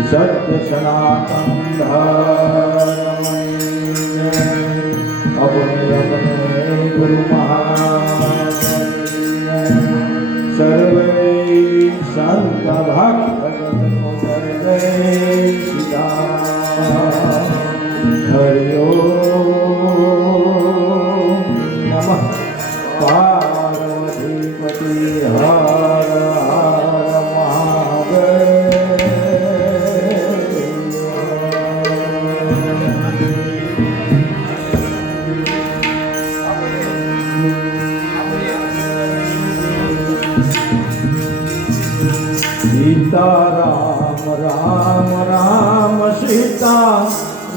સત્ય સનાતન અવને ગુરુ સર્વે સંત ભક્ત સીતા હરિયો નમઃ પાર્વતીપતિ હર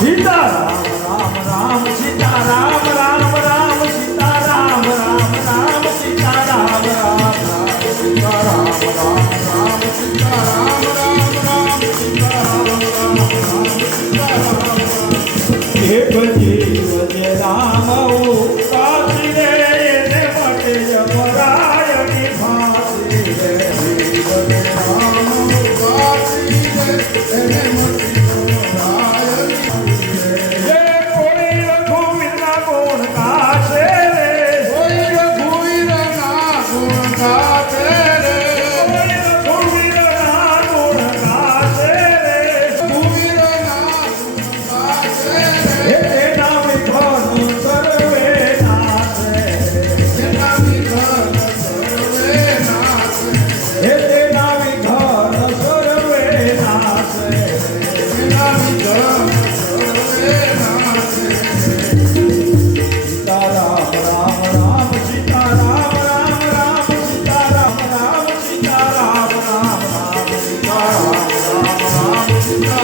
Vida!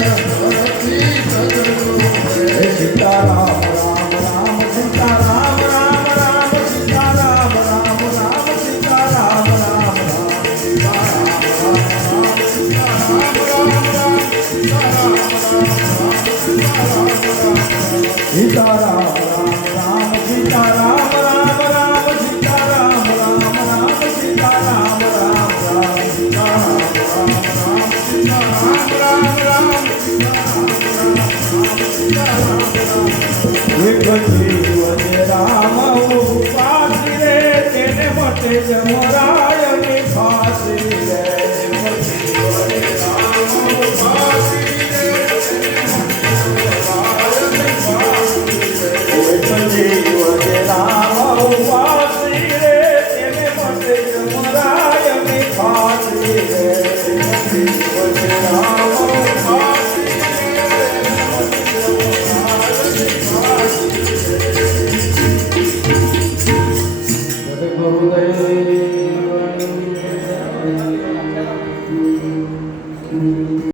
Ram Ram Ram Ram ઉપાસ રે તેને મતે જમરા